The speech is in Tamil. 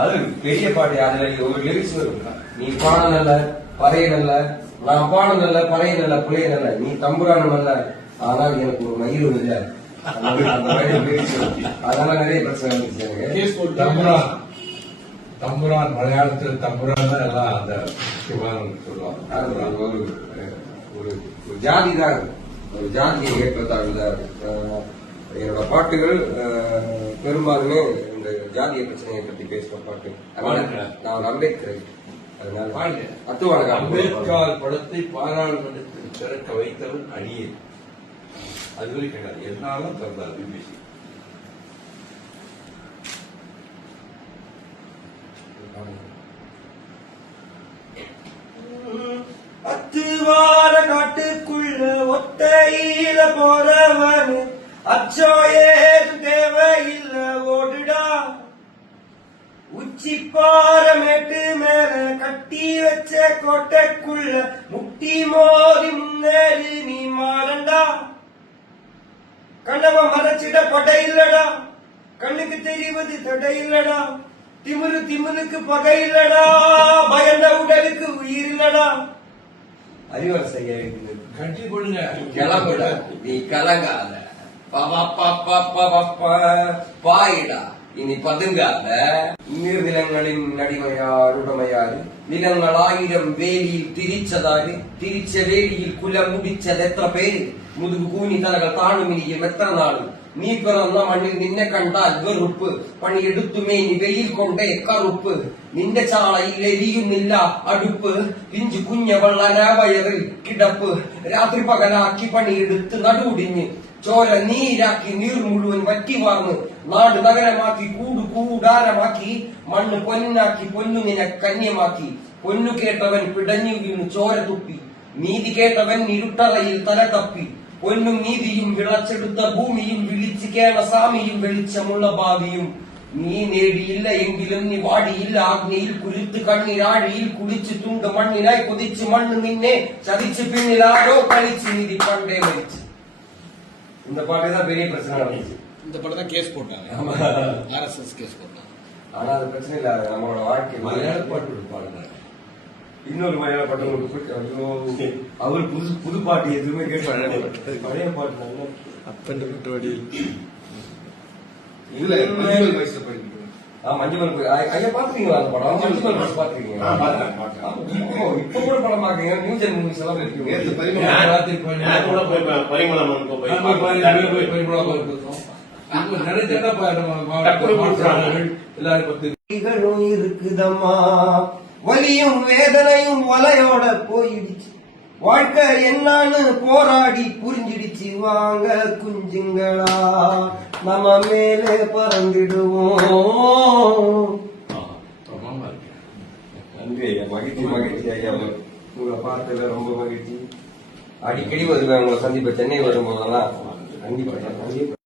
அது பெரிய பாட்டு. அதுல ஒரு லிரிக்ஸ் வரும். நீ பாட நல்ல பறைய நல்ல, நான் பாட நல்ல பறைய நல்ல பிள்ளைய நல்ல, நீ தம்புரான நல்ல, ஆனால் எனக்கு ஒரு மயிலும் இல்ல. அதனால நிறைய பிரச்சனை வந்துச்சு. தம்புரான் மலையாளத்தில் தம்புரான் தான் எல்லாம் அந்த சொல்லுவாங்க. ஒரு ஜாதி தான், ஒரு ஜாதியை ஏற்படுத்தாங்க. என்னோட பாட்டுகள் பெரும்பாலுமே இந்த ஜாதிய பிரச்சனையை பத்தி பேசுற பாட்டு. நான் அம்பேத்கர், அதனால அம்பேத்கர் படத்தை பாராளுமன்றத்தில் திறக்க வைத்தவன் அடியே, அதுவரை கிடையாது. என்னாலும் திறந்தார் பிபிசி. அத்துவார காட்டுக்குள்ள ஒத்தையில போறவன் அச்சோ ஏது தேவையில்ல ஓடுடா. உச்சி பாரமேட்டு மேல கட்டி வச்ச கோட்டைக்குள்ள முட்டி மோதி முன்னேறி நீ மாறண்டா. கண்ணவ மறைச்சிட படை இல்லடா, கண்ணுக்கு தெரிவது தடை இல்லடா. திமிருக்கு பகை இல்லடா, பயந்த உடலுக்கு உயிர் இல்லடா. அறிவரசையா கட்டி கொடுங்க. கிளம்புட நீ கலங்காத, பாயிடா இனி பதுங்காத. நீர்நிலங்களின் நடிமையார் உடமையாரு, நிலங்கள் 1000 வேலியில் திரிச்சதாரு, திரிச்ச வேலியில் குல முடிச்சது எത്ര പേര്, മുതുകു കൂനി തലകൾ താണുമിനിയും എത്ര നാളും. നീ പിറന്ന മണ്ണിൽ നിന്നെ കണ്ടാൽ വെറുപ്പ്, പണിയെടുത്തുമേ നീ വെയിൽ കൊണ്ടേ കറുപ്പ്. നിന്റെ ചാളയിൽ എരിയുന്നില്ല അടുപ്പ്, പിഞ്ചു കുഞ്ഞവൾ അനാവയറിൽ കിടപ്പ്. രാത്രി പകലാക്കി പണിയെടുത്ത് നടുടിഞ്ഞ് ചോര നീരാക്കി നീർ മുഴുവൻ വറ്റി വാർന്ന്, നാട് നഗരമാക്കി കൂട് കൂടാരമാക്കി, മണ്ണ് പൊന്നാക്കി പൊന്നു നിന്നെ കന്യമാക്കി. പൊന്നു കേട്ടവൻ പിടഞ്ഞു വീണു ചോര തുപ്പി, നീതി കേട്ടവൻ ഇരുട്ടറയിൽ തല തപ്പി. പൊന്നും നീതിയും വിളച്ചെടുത്ത ഭൂമിയും വിളിച്ചു കേണ സാമിയും വെളിച്ചമുള്ള ഭാവിയും. നീ നേടിയില്ല എങ്കിലും നീ വാടിയില്ല ആഗ്നിയിൽ കുരുത്ത് കണ്ണീരാഴിയിൽ കുടിച്ചു തുണ്ട് മണ്ണിനായി കൊതിച്ച് മണ്ണ് നിന്നെ ചതിച്ച് പിന്നിൽ ആരോ കളിച്ച് നീതി പണ്ടേ മരിച്ചു. இந்த பாட்டு தான் பெரிய பிரச்சனை நடந்துச்சு. இந்த படம் தான் கேஸ் போட்டாங்க, RSS கேஸ் போட்டாங்க. ஆனா அது பிரச்சனை இல்ல, நம்மளோட வாழ்க்கை. மலையாள பாட்டு பாடுறாங்க. இன்னொரு மலையாள பாட்டு உங்களுக்கு அவரு புது பாட்டு எதுவுமே கேட்டு பழைய பாட்டு நல்ல அப்பன் விட்டு வடியில் இல்ல வயசுல படிக்கிறோம். மஞ்சள் ஐயா பாத்துக்கீங்களா அந்த படம்? மஞ்சள் படம் பாத்துக்கீங்களா? இப்ப கூட படம் பாக்குறீங்க. நியூ ஜென் மூவிஸ் எல்லாம் இருக்கீங்க. இருக்குதம்மா, வலியும் வேதனையும் வலையோட போயிடுச்சு. வாழ்க்கை என்னன்னு போராடி புரிஞ்சிடுச்சு. வாங்க குஞ்சுங்களா நம்ம மேலே பறந்துடுவோம். நன்றி ஐயா, மகிழ்ச்சி ஐயா. உங்களை பார்த்ததுல ரொம்ப மகிழ்ச்சி. அடிக்கடி வருவேன் உங்களை சந்திப்ப. சென்னை வரும்போதெல்லாம் கண்டிப்பா